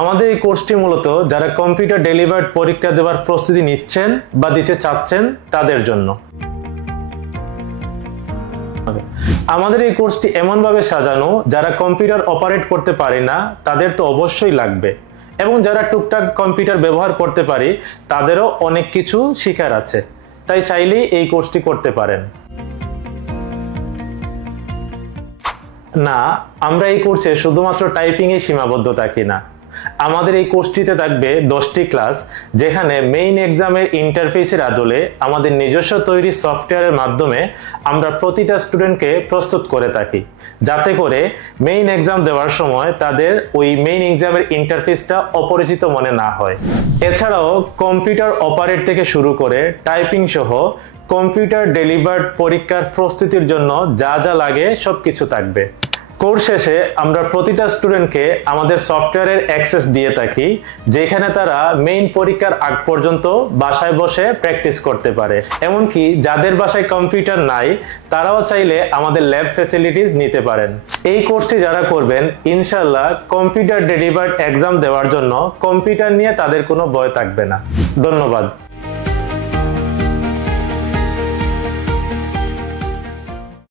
আমাদের এই কোর্সটি মূলত যারা কম্পিউটার ডেলিভার্ড পরীক্ষা দেওয়ার প্রস্তুতি নিচ্ছেন বা দিতে চাচ্ছেন তাদের জন্য। আমাদের এই কোর্সটি এমনভাবে সাজানো, যারা কম্পিউটার অপারেট করতে পারে না তাদের তো অবশ্যই লাগবে, এবং যারা টুকটাক কম্পিউটার ব্যবহার করতে পারে তাদেরও অনেক কিছু শেখার আছে, তাই চাইলেই এই কোর্সটি করতে পারেন। না, আমরা এই কোর্সে শুধুমাত্র টাইপিংয়ে সীমাবদ্ধ থাকি না। আমাদের এই কোর্সটিতে থাকবে 10টি ক্লাস, যেখানে মেইন এক্সামের ইন্টারফেসের আদলে আমাদের নিজস্ব তৈরি সফটওয়্যারের মাধ্যমে আমরা প্রতিটা স্টুডেন্টকে প্রস্তুত করে থাকি, যাতে করে মেইন এক্সাম দেওয়ার সময় তাদের ওই মেইন এক্সামের ইন্টারফেসটা অপরিচিত মনে না হয়। এছাড়াও কম্পিউটার অপারেট থেকে শুরু করে টাইপিং সহ কম্পিউটার ডেলিভার্ড পরীক্ষার প্রস্তুতির জন্য যা যা লাগে সবকিছু থাকবে। কোর্স শেষে আমরা প্রতিটা স্টুডেন্টকে আমাদের সফটওয়্যারের অ্যাক্সেস দিয়ে থাকি, যেখানে তারা মেইন পরীক্ষার আগ পর্যন্ত বাসায় বসে প্র্যাকটিস করতে পারে। এমনকি যাদের বাসায় কম্পিউটার নাই তারাও চাইলে আমাদের ল্যাব ফ্যাসিলিটিস নিতে পারেন। এই কোর্সটি যারা করবেন ইনশাআল্লাহ কম্পিউটার ডেলিভার্ড এক্সাম দেওয়ার জন্য কম্পিউটার নিয়ে তাদের কোনো ভয় থাকবে না। ধন্যবাদ।